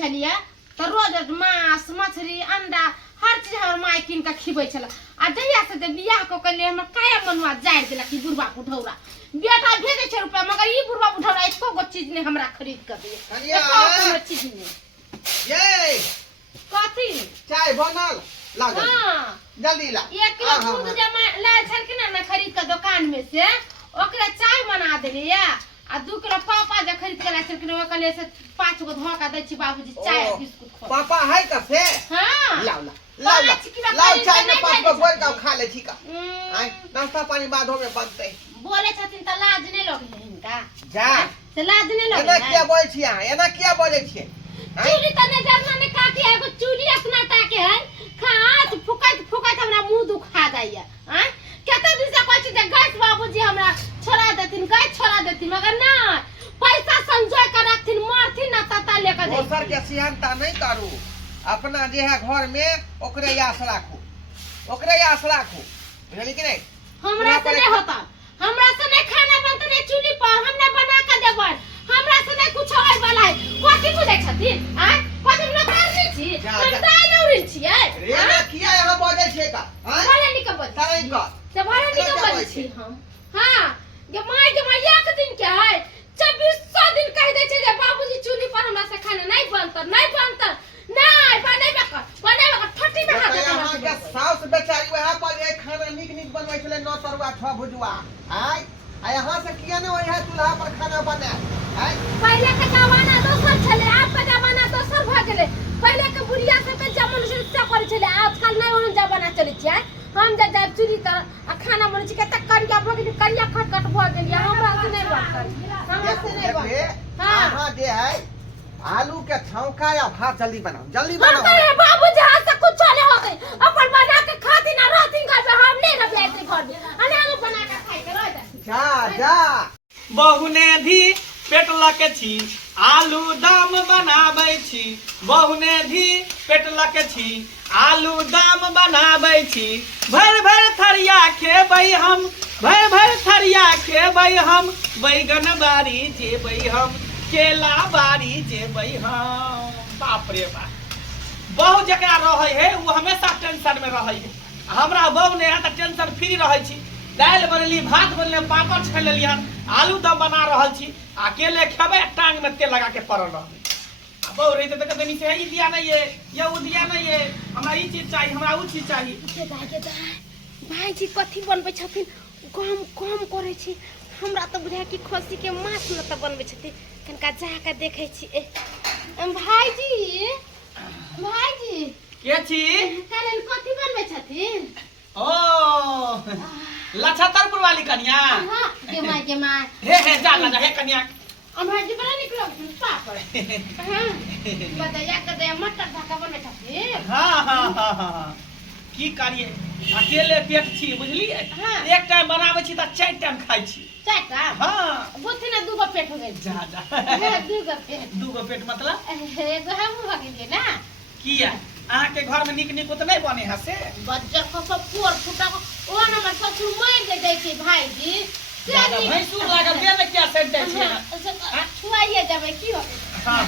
छलिए तो रोज मांस मछली अंडा हर चीज हमर माय किन के खिबै छला आ जहिया से बियाह को कले हमर काया मनवा जाय देला कि बुढ़वा बुढ़ौरा बेटा भेजे छै रुपया मगर ई बुढ़वा बुढ़ौरा एको गो चीज ने हमरा खरीद के दिए एको गो चीज ने ये कथी चाय बनल ला हां जल्दी ला 1 किलो दूध जमा लाय छलकिन ना खरीद के दुकान में से ओकरा चाय बना देलिए आ 2 किलो पापा जे खरीद के लाय छलकिन ओकरे से 5 गो धोका दै छी बाबूजी चाय बिस्कुट खो पापा है का से हां लाओ लाओ चाय में 5 गो बोल का खा ले ठीक है आई नाश्ता पानी बाद में बनते बोले छथिन त लाज नहीं लगे हिनका जा से लाज नहीं लगे एना किया बोल छी एना किया बोले छी चूली तने जरना ने काटी एगो चूली अपना टाके है खात फुकत हमरा मुंह दुखा जाइया हैं केते दिन से कहै छी जे गैस बाबूजी हमरा छोड़ा देथिन गैस छोड़ा देथिन मगर ना पैसा संजोय के रखथिन मारथिन ना तता लेके जाई दोसर के सियानता नहीं करू अपना जे है घर में ओकरे यास राखू बुझली कि नहीं हमरा से नहीं होता हमरा से नहीं खाना बनता नहीं चूल्ही पर हमने बना के देबै हमरा से नहीं कुछ होय वाला है कथि बुझै छथिन हैं कथि न करनी छी हम दाई नौरी छियै रे ना किया यहां बोलै छै का हैं भले निक बोल सारे का से भले निक बोल छी हम हां ये माय एक दिन के है 2400 दिन कह दे छै जे बाबूजी चूल्ही पर हमरा से खाना नहीं बनता नहीं बनेबे ठट्टी में हाथ यहां के साउस बेचारी वहां पर एक खाना निक बनबै छले 9 तरुआ 6 भुजवा आय आ यहां से किया ने वही चूल्हा पर खाना बने आय पहले के जमाना दोसर छले अब के जमाना दोसर भ गेले पहले के बुढ़िया सब के जमाना से करे छले आजकल नहीं ओहन जमाना चले छै हम जब चूल्ही तर आ खाना बने छी कत करिया भ गेली करिया खटखट भ गेली हमरा से नहीं बनत हमरा से नहीं बनत हां दे है आलू के छौंका या भात जल्दी बनाओ अरे बाबूजी हाथ से कुछ नहीं होते अपन बना के खाती ना रहती घर पे हम नहीं रह जाते घर में अने हम बना के खाई के रह जाती जा बहुने धी पेट लके छी आलू दम बनाबै छी बहुने धी पेट लके छी आलू दम बनाबै छी भर थरिया खेबै हम भर थरिया खेबै हम बैगन बारी जेबै हम केला बारी जेबै हम बाप रे बाप बहु जकरा रहै है वो हमेशा टेंशन में रहै है हमरा बहु ने है त टेंशन फ्री रहै छी दाल बनली भात बनले पापड़ छान लेलिए आलू दम बना रहल छी अकेले खेबे टांग में तेल लगा के पड़ल रहबै बहु रही त कतनी से ई दिया नहीं है ये उ दिया नहीं है हमरा ई चीज चाहिए हमरा उ चीज चाहिए भाई जी कथि बनबै छथिन कम करे छी हमरा तो बुझा कि खसी के माछ न त बनबै छथिन कनका जा के देखे छी भाईजी के छी कालन कथि बनबै छथिन ओ लछतरपुर वाली कन्या हां के माय हे जा हे कन्या भाईजी बड़ा निकलो पापड़ हां बताया के दे मटर ढका बनबै छथिन हां की करिए अकेले पेट छी बुझलिए एक टाइम बनाबै छी त 4 टाइम खाइ छी 4 टाइम हां बुझथिन ना 2 गो पेट हो गेल जा 2 गो पेट मतलब एगो हम हो गेल ना किया अहाँ के घर में निक उत नहीं बने है से बज्जर को सब पूर फुटा को ओ नंबर ससुर मार दे दै छै भाईजी ज्यादा भैंसुर लागल दे में क्या सेट दै छै छुआइए देबै की हो हां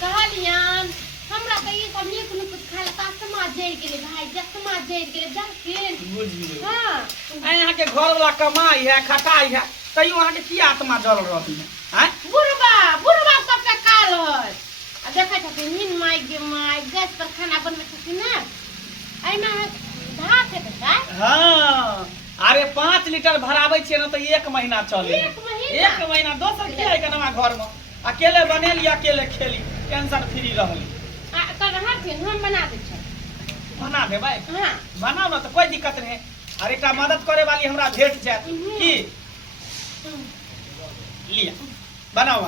कहलियन हमरा त ई सब नीक खाला तासमा जइर गेले भाई जसमा जइर गेले जानकिन बुझलिए हां यहाँ के घर वाला कमाई है खटाई है तइयो अहाँ के की आत्मा जरल रहती है हैं बुढ़वा सब के काल है आ देखै छथिन मीन माई गैस पर खाना बनबै छथिन ना एना भात है बेटा हां अरे 5 लीटर भराबै छियै न त 1 महीना चले 1 महीना दोसर की है कनमा घर में अकेले बनेली अकेले खेली टेंशन फ्री रहली आ कर हथिन हम बना दै छै बना देबै हां बनाओ ना तो कोई दिक्कत नहीं अरे एकटा मदद करे वाली हमरा भेट जाए की लिया बनाओ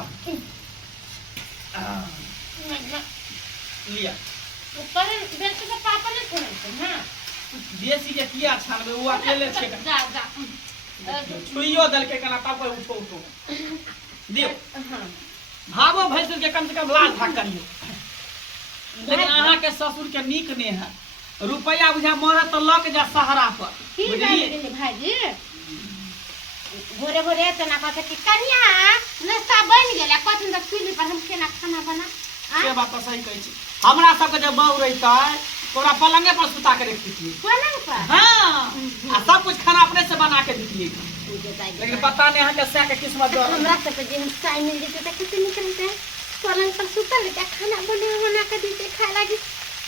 लिया पर बेच के पापा ने छोड़े छै हां देसी जे किया छानबे वो अकेले छे जा छुइयो दल के कना पापा उठो दियो हां भागो भैंसुर के कम से कम लाज भाग करियो लेकिन अहाँ के ससुर के नीक ने है रुपया बुझा मरे तो लक जा सहारा पर की बुझलिए भाईजी भोरे तना कहते कि कन्या नाश्ता बन गेला कथन तक चूल्ही पर हम केना खाना बना से बात तो सही कहै छी। हमरा सबके जब बहू रहितै तोरा पलंगे पर सुता के रखती थी। पलंग पर हाँ आ सब कुछ खाना अपने से बना के देती लेकिन पता नहीं है कैसे के किस्मत दो हमरा सब के जे टाइम मिल जेते त कितने निकलते पलंग पर सुतल के खाना बना के देते खाए लागी।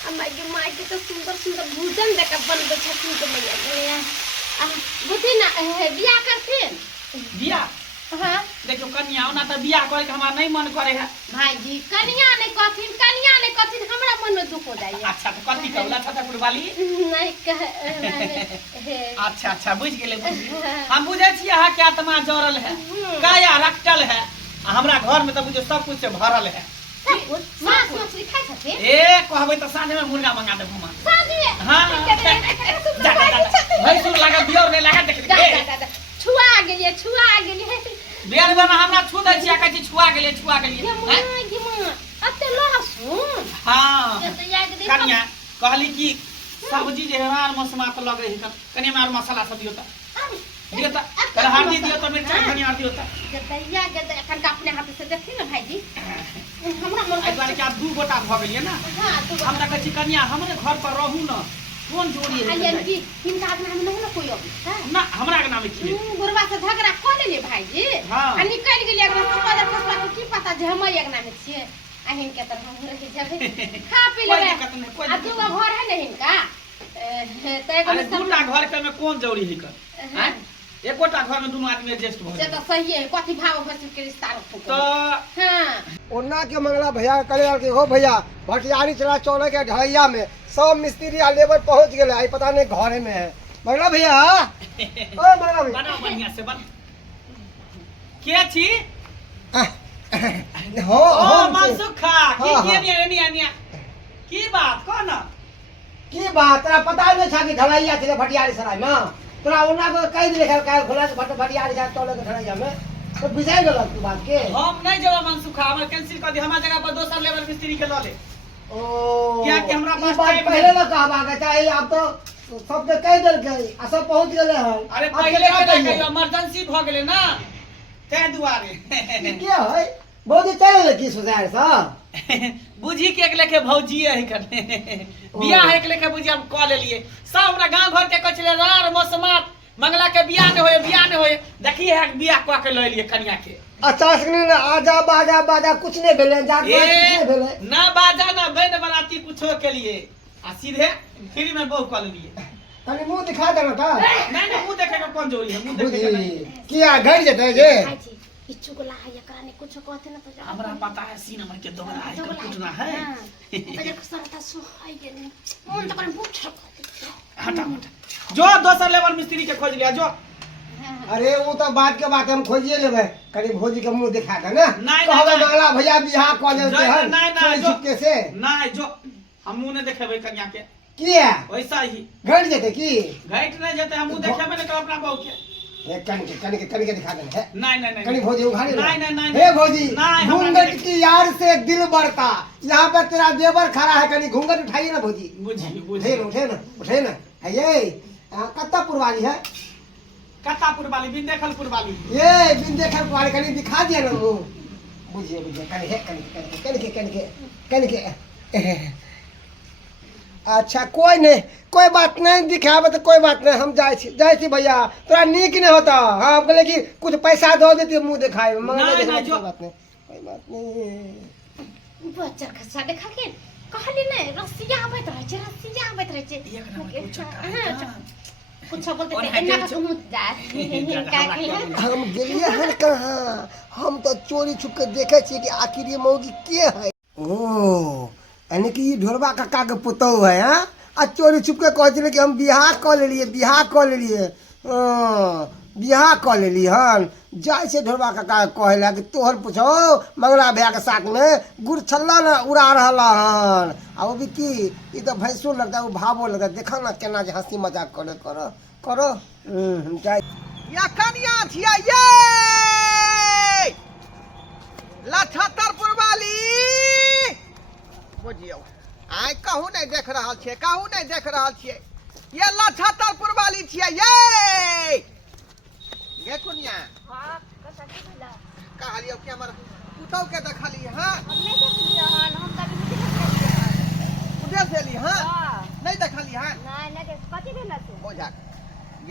अम्मा के माय के तो सुंदर सुंदर भोजन देके बनबे छथिन के मैया आ बुझी ना बियाह करथिन बियाह। हां देखो कन्या ओना त बियाह करे के हमरा नहीं मन करे है भाईजी कन्या नहीं कथिन हमरा मन में दुख हो जाए। अच्छा तो कथी कहला छतरपुर वाली नहीं कह अच्छा अच्छा बुझ गेले हम बुझे छी अहा के आत्मा जोड़ल है काया रखटल है हमरा घर में त बुझो सब कुछ से भरल है। मांस मछली खाइ छथिन ए कहबै त साँझ में मुर्गा मंगा देबो मां साजी हां भाई सुन लगा दियो नहीं लगा देख छुआ गेलिए बियाह में हमरा छू दै छिया कहै छी छुआ गेलिए ये मां अते लहसुन हां जते याद दे कन्या कहली कि सब्जी जे हमार मसमा त लगे है कन्या मार मसाला सब दियो त दियो त कर हल्दी दियो त मिर्चा धनिया दियो त जते एखन का अपने हाथ से देखी ना भाईजी हमरा मन आई बार के आप दू गोटा भ गेलिए ना। हां तो हम त कहै छी कन्या हमरे घर पर रहू न कौन जोड़ी है अलियन की हिनका नाम नहीं ना कोई अब ना हमरा के नाम की गुरबा से झगड़ा कर लेले भाईजी हां आ निकल गेली एकरा पता फसला के की पता जे हम एक नाम छिए अहिन के त हम रह जाबे खा पी लेबे आ तू घर है नहीं इनका त एगो दूटा घर के में कौन जोड़ी है कर हैं एक गोटा घर में दोनों आदमी एडजस्ट हो से तो सही है कथी भाव भसुर के रिश्ता रखो तो हां ओना के मंगला भैया करे के हो भैया भटियारी चला चौले के ढलैया में सब मिस्त्री आ लेबर पहुंच गेले आई पता नहीं घरे में है मंगला भैया ओ मंगला भैया बना बढ़िया से बन के छी हो ओ मनसुखा की निया की बात कोन की बात तोरा पता नहीं था कि ढलैया चले भटियारी सराय में तोरा ओना को कह दिले काल खुला से भटियारी जा चौले के ढलैया में तो बुझाई गेल तू बात के हम नहीं जब मनसुखा हमर कैंसिल कर दी हमरा जगह पर दोसर लेबर मिस्त्री के ल ले ओ क्या कि हमरा पास बात टाइम पहले ना कहबा के चाहिए अब तो सब के कह देल के आ सब पहुंच गेले हन अरे पहले के इमरजेंसी भ गेले ना ते दुआरे क्या है बहुत चले की सुधार सा बुझी के एक लेके भौजी है करने बियाह एक लेके बुझी हम कॉल लिए सब हमरा गांव घर के कचले रार मौसमात मंगला के बियाह ने होए देखी है बियाह क के ले लिए कन्या के अच्छा सुन ना आजा बाजा कुछ नहीं भेले जात कुछ नहीं भेले ना बाजा ना बैंड बराती कुछो के लिए आ सीधे फ्री में बहु कॉल लिए तनी मुंह दिखा देना था नहीं मुंह देखे के कौन जोड़ी है मुंह देखे के नहीं किया घर जते जे भाईजी इच्छु को ला है एकरा ने कुछ कहते ना तो हमरा पता है सीन नंबर के दोगला है कर कुटना है अरे कसरता सो आई गेले मन तो कर बुठ हटा जो दोसर लेबर मिस्त्री के खोज लिया जो अरे वो तो बात के बात हम खोजिए लेबे कनी भौजी के मुंह दिखा दे ना नहीं, कहबे नहीं। मंगला भैया बियाह क देते हैं नहीं, चोरी छुपके से नहीं जो हम मुंह नहीं देखेबे कन्या के किया वैसा ही घर जते की घाट नहीं जते हम मुंह देखेबे ना तो अपना बहू के ये कनी के दिखा दे है नहीं कनी भौजी उघाड़ी नहीं हे भौजी नहीं, हमरा घूंघट नहीं। की यार से दिल बढ़ता यहाँ पे तेरा देवर खड़ा है कनी घूंघट उठाइए ना भौजी बुझी उठे ना है ये कत्तापुर वाली है कत्तापुर वाली बिंदेखलपुर वाली ये बिंदेखल वाली कनी दिखा दिया ना मुंह बुझिए कनी के अच्छा कोई बात नहीं दिखाबे तो कोई बात नहीं हम जाए छी भैया तोरा नीक नहीं होता हाँ हम कहले कि कुछ पैसा दो देती मुंह दिखाए नहीं, जो कोई बात नहीं बच्चा खसा देखा के कहली नहीं रसिया आबैत रहे छे कुछ बोलते थे इन्ना का सुन जा हम गेलिए हन कहाँ हम तो चोरी छुप के देखे छी कि आखिर ये मौगी के है ओ यानी कि ये ढोलबा काका के पुतौ है हाँ आ चोरी छुप के कहते कि हम बियाह क लेलिए बियाह क लेली हन जाय से ढोलबा काका कहला कि तोहर पूछो मंगला भैया के साथ में गुड़ छल्ला ना उड़ा रहला हन आ वो भी की ये तो भैंसो लगता है वो भावो लगता है देखा ना केना जे हंसी मजाक करो जाय या कनिया छिया ये लछतरपुर वाली बुझियो आइ कहूँ नहीं देख रहा छियै ये लछतरपुर वाली छियै ये कुनिया हां कसा के भला कहलियो कि हमर पुतौ के देखली हां हमने देखलिए हन हम त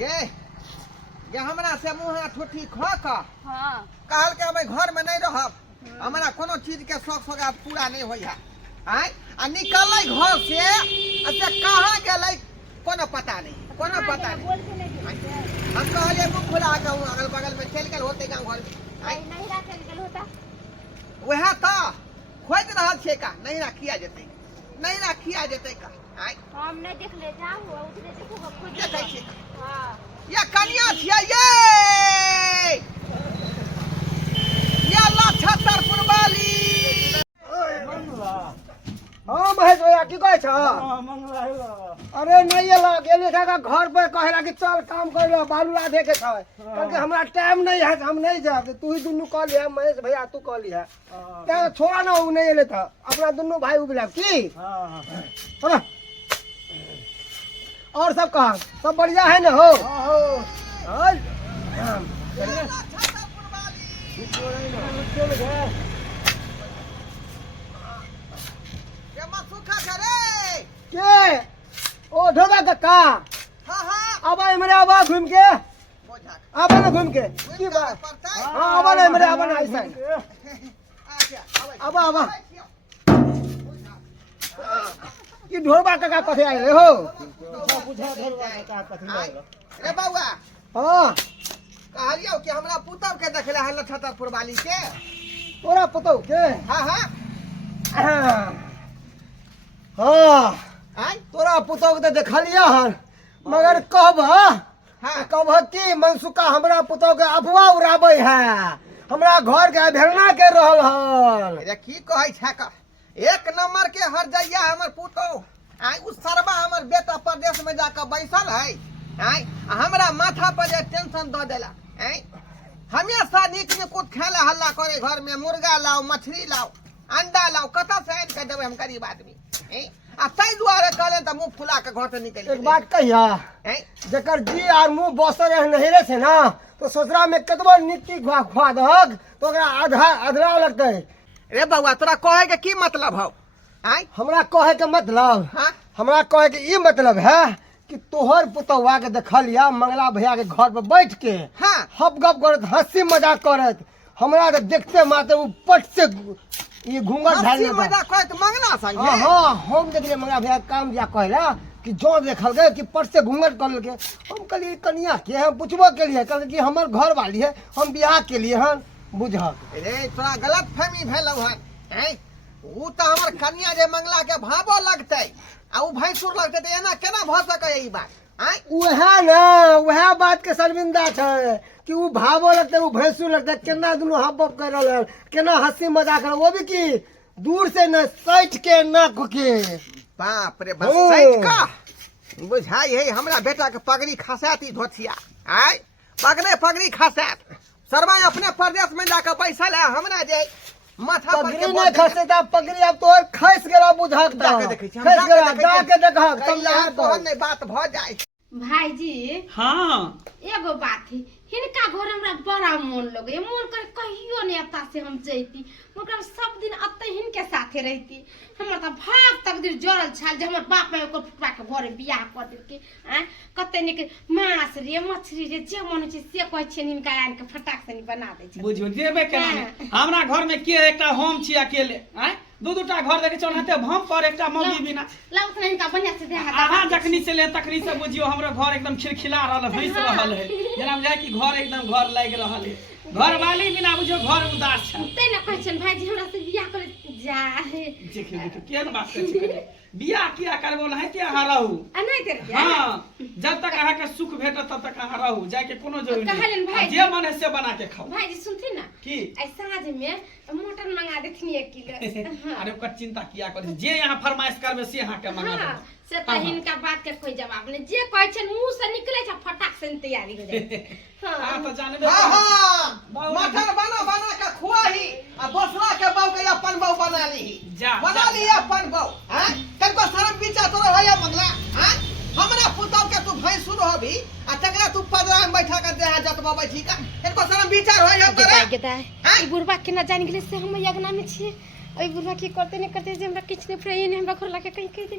गे गे हमरा से मुँह ठूठी खो का हां कहल के हमें घर में नहीं रहब हमरा कोनो चीज के शौक शौक पूरा नहीं होई है आय आ निकलै घर से अच्छा कहाँ गेलै कोनो पता नहीं हम कहले मुँह खुला के अगल बगल में चल गेल होते गाँव घर में आय नहीं राखल गेल होता वह तो खोज रहल छे का नहीं राखिया जते का आय हम नहीं देख ले जाओ उधरे देखो खोज देखै छे हां या कनिया छिया ये अल्लाह छतरपुर वाली हाँ महेश भैया की कहै छ अरे नहीं एला गेली था घर पे कहेला कि चल काम कर लो बालू लादे के छै क्योंकि हमरा टाइम नहीं है हम नहीं जाब तू ही दुनू कह लिया महेश भैया तू कह लिया क्या छोड़ा ना उ नहीं एले था अपना दुनू भाई उबला की हां और सब कहा सब बढ़िया है ना हो हां ये मत सुखा करे के ओ ढोबा काका हां आबा इमरे आबा घूम के बोझा आबा ना घूम के की बात पड़तै हां आबा ना इमरे आबा ना ऐसा आजा आबा की ढोबा काका कथे आइले हो रे बउआ हां कहलियो कि हमरा पुतव के देखले हल छतरपुर वाली के तोरा पतो के हां हां आय तोरा पतो के देखलिया हन मगर कहब कि मनसुका हमरा पुतो के अफवाह उड़ाबै है हमरा घर के अभेलना के रहल हन रे की कहै छै का एक नंबर के हर जइया हमर पुतौ आय उ सरबा हमर बेटा प्रदेश में जाकर बैसल है आय हमरा माथा पर जे टेंशन द देला आय हमेशा नीक निकुत खेला हल्ला करे घर में मुर्गा लाओ मछली लाओ अंडा लाओ कता से आन के देबै हम गरीब आदमी आ तै दुआरे कहले त मुंह फुला के घर से निकल एक बात कहिया जकर जी और मुंह बसर नहरे से ना तो ससुरा में कतबो नीति खा दहक तो ओकरा अधरा लगतै रे बउआ तोरा कहे के की मतलब हौ आय हमरा कहे के मतलब हां हमरा कहे के ई मतलब है कि तोहर पुतौआ के देखलिया मंगला भैया के घर पे बैठ के हां हप गप करत हंसी मजाक करत हमरा तो देखते माते उ पट से ये घूंघट हंसी झाड़ी मजाक कहत मंगना संगे हां हम देखले मंगला भैया काम दिया कहला कि जो देखल गए कि पट से घूंघट कर लगे हम कहली कनिया के हम पूछबो के लिए कहल कि हमर घर वाली है हम बियाह के लिए हन बुझक रे तोरा गलत फहमी भेलौ हन हैं उ त हमर कन्या जे मंगला के भाबो लगतै आ उ भैंसुर लगतै त एना केना भ सकै ई बात आय वह बात के शर्मिंदा छै कि उ भावो लगते उ भैंसू लगते केना दुनू हप बप कर रहल केना हंसी मजाक वो भी की दूर से न सैठ के नाक के बाप रे बस सैठ का बुझाई है हमरा बेटा के पगड़ी खसात ई धोतिया आय पगड़ी खसात सरवा अपने प्रदेश में जाकर पैसा ले हमरा जे माथा पर पगड़ी नहीं खसे ता पगड़ी अब तो खस गेला बुझक जाके देखै छी खस गेला जाके देखक समझा तोहन नहीं बात भ जाय भाईजी हाँ एगो बात है हिनका घर हमरा बड़ा मन लगे मन करे कहियो नहीं अत्ता से हम जैती मगर सब दिन अत्ते हिनके साथे रहती हमर त भाग तकदीर जरल छाल जे हमर बाप में ओकर पुतवा के घरे बियाह कर देलके आ कते निक मांस रे मछली रे जे मन छै से कहै छै हिनका आन के फटाक से बना दै छै बुझियो जेबे केना नहीं। हमरा घर में के एकटा हम छी अकेले आय दू-दूटा घर देखे चढ़ते भम पर एकटा मम्मी बिना लाउत हिनका बढ़िया से देहा अहाँ जखनी से ले तखनी से बुझियो हमरो घर एकदम खिलखिला रहल भैंस रहल है जेना जाय कि घर एकदम घर लाग रहल है घर वाली बिना बुझियो घर उदास छै तै न कहै छन भाईजी हमरा से बियाह करे जा हे देखियो केहन बात छै बियाह किया करबो नहीं कि अहाँ रहू नहीं देर के हां जब तक अहाँ के सुख भेटत तब तक अहाँ रहू जाय के कोनो जरूरी कहलन नहीं भाई जे मन है से बना के खाओ भाईजी सुनथि ना की आई साँझ में मटन मंगा देथिन 1 किलो अरे ओकर चिंता किया करे जे यहाँ फरमाइश करबे से अहाँ के मंगा देब से त हिनका बात के कोई जवाब नहीं जे कहै छन मुंह से निकले छ फटाक से तैयारी हो जाए हां तो जानबे हां मटन बना के खुआही आ बसरा के बहू के अपन बहू बना ली बना ली अपन बहू हैं कनको शर्म विचार तोरा होया मंगला हैं हमरा पुतौ के तू भैंसुर होबी आ तकरा तू पदरा में बैठा के देहा जतबा बैठी का कनको शर्म विचार होया करे गेदा ई बुढ़बा के ना जान गेले से हम यज्ञना में छी ओइ बुढ़वा की करते नहीं करते जे हमरा किछ नहीं फ्राई ने हमरा घर लाके कहीं कह दे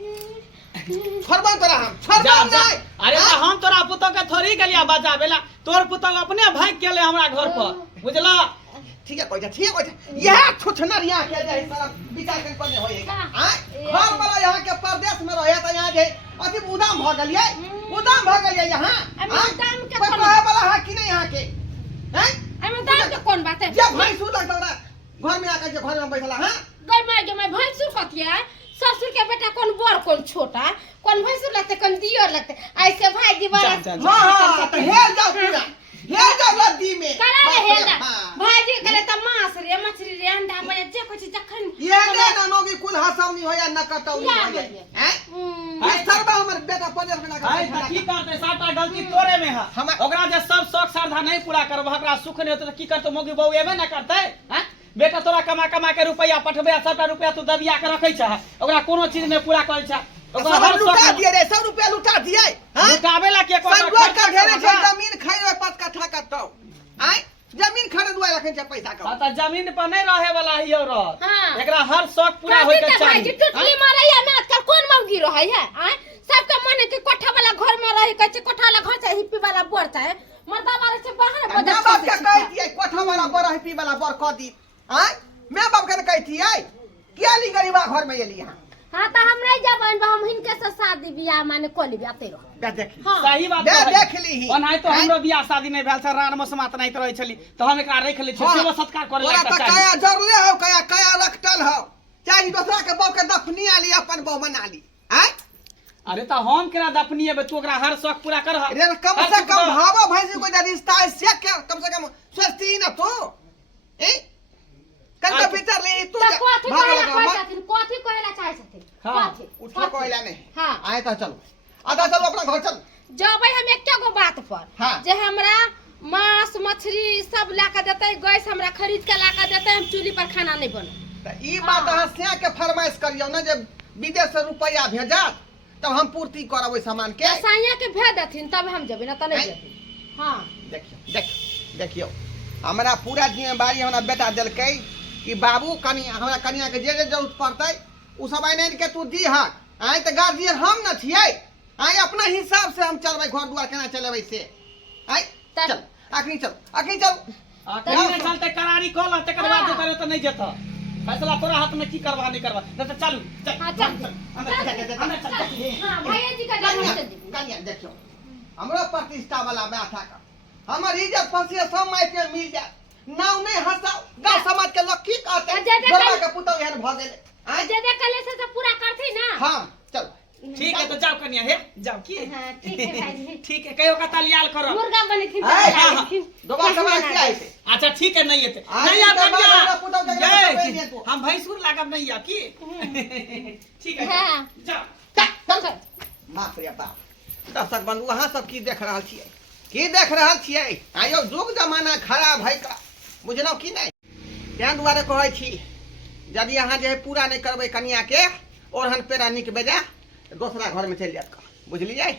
छोड़बो तोरा हम छोड़बो जा जा नहीं अरे तो हम तोरा पुतो के थोड़ी गेलिया बचावेला तोर पुतो अपने भाग गेले हमरा घर पर बुझला ठीक है कोई यह छुछनर यहाँ के जाए सारा विचार कर पड़ने होएगा हां घर वाला यहाँ के प्रदेश में रहे त यहाँ जे अति उदाम भ गेलिए उदाम भ गेलिए यहाँ उदाम के कोई कहे वाला है कि नहीं यहाँ के हैं एमे दाम के कोन बात है जब भैंसू लगता रहा घर में आकर के घर में बैठला हां गई मैं भैंसुर कतिया ससुर के बेटा कौन बड़ कौन छोटा कौन भैंसुर लगते कौन दियर लगते ऐसे भाई दीवार हां तो हेल जाओ पूरा हेल जाओ लद्दी में करा रे हेल जा भाजी करे त मांस रे मछली रे अंडा बने जे कुछ जखन ये दे ना नोगी कुल हसावनी होया न कटौनी होया हैं इस सरबा हमर बेटा पंजर में लगा है त की करते साटा गलती तोरे में है ओकरा जे सब शौक श्रद्धा नहीं पूरा करब ओकरा सुख नहीं होते त की करते मोगी बहू एबे न करते हैं बेटा तोरा कमा के रुपया पठबे 7 रुपया तू दबिया के रखै छ ओकरा कोनो चीज में पूरा करै छ ओकरा सब लुटा दिए रे 100 रुपया लुटा दिए हां लुटावेला के सब गोट का घेरे छै जमीन खरीदे 5 कट्ठा कटौ आय जमीन खरीदवा रखै छै पैसा का त जमीन पर नहीं रहे वाला हियो रह हां एकरा हर शौक पूरा होय के भाई चाहिए टुटली मारैया में आजकल कोन मौगी रहै है आय सबके मन के कोठा वाला घर में रही कहै छै कोठा वाला घर छै हिप्पी वाला बोर छै मर्दा वाला से बाहर मैं बाप का कह दिए कोठा वाला बड़ हिप्पी वाला बड़ क दी आय मैं बाप का कह दिए क्या ली गरीबा घर में एली हां हां त हम नहीं जबान हम हिनके से शादी बियाह माने कोली बियाह तेरो देख सही बात दे है देख ली ओनाई तो हमरो बियाह शादी नहीं भेल छ रान मसमात नहीं रहै छली तो हम एकरा रख लै छी सेवा सत्कार करे ओरा ला त चाहिए कया जरले हो कया रखटल हो चाहे दूसरा के बाप के दफनी आली अपन बाप बना ली आय अरे तो हम केरा दफनी है तू ओकरा हर शौक पूरा कर रे कम से कम भावा भैंसी को रिश्ता है से कम से कम सोचती ना तो ए कंटा भीतर ले तू कथि कहला चाहे छथिन हां कथि उठो कोइला नहीं हां आए तो चलो आधा चलो अपना घर चल जबै हम एके गो बात पर हाँ। जे हमरा मांस मछली सब ला के देते गैस हमरा खरीद के ला के देते हम चूल्ही पर खाना नहीं बने त ई बात अहाँ से के फरमाइश करियो ना जे विदेश से रुपया भेजत तब हम पूर्ति करब ओइ सामान के साइया के भेज देथिन तब हम जेबै ना त नहीं जेबै हां देखियो हमरा पूरा जिम्मेवारी हमरा बेटा देलकै कि बाबू हमरा कनिया के जे जरूरत पड़तै उ सब आइन के तू दी हक आइ त गार्जियन हम न छियै आइ अपना हिसाब से हम चलबै घर दुआर केना चलेबै से आइ चल अखनी चल कहीं चलते करारी खोल तकर बाद जो करे तो नहीं जेता फैसला तोरा हाथ में की करवा नहीं करवा तो चालू चल हां चल अंदर चल हां भैया जी का जन्म चल दी कनिया देखियो हमरा प्रतिष्ठा वाला बैठा का हमर इज्जत फसिया सब माय के मिल जाए नाव नहीं हंसाओ गांव समाज के लोग की कहते घरवा के पुतौ एहन भ गेले जे दे कले से पूरा करथि ना हां चल ठीक है तो जाओ कन्या हे जाओ की हां ठीक है भाई ठीक है कहियो का तलियाल करो मुर्गा बने थी दोबारा समाज के आए थे अच्छा ठीक है नहीं है नहीं आ कन्या हम भैंसुर लागब नहीं आ की ठीक है हां जाओ चल बाप रे बाप दर्शक बंधु अहाँ सब की देख रहल छियै की देख रहल छियै आयो युग जमाना खराब है का बुझलौ की नहीं तें दुआरे कहै छी यदि अहाँ जे पूरा नहीं करबै कन्या के ओरहन पेरा निक बेजा दोसरा घर में चल जात बुझलियै।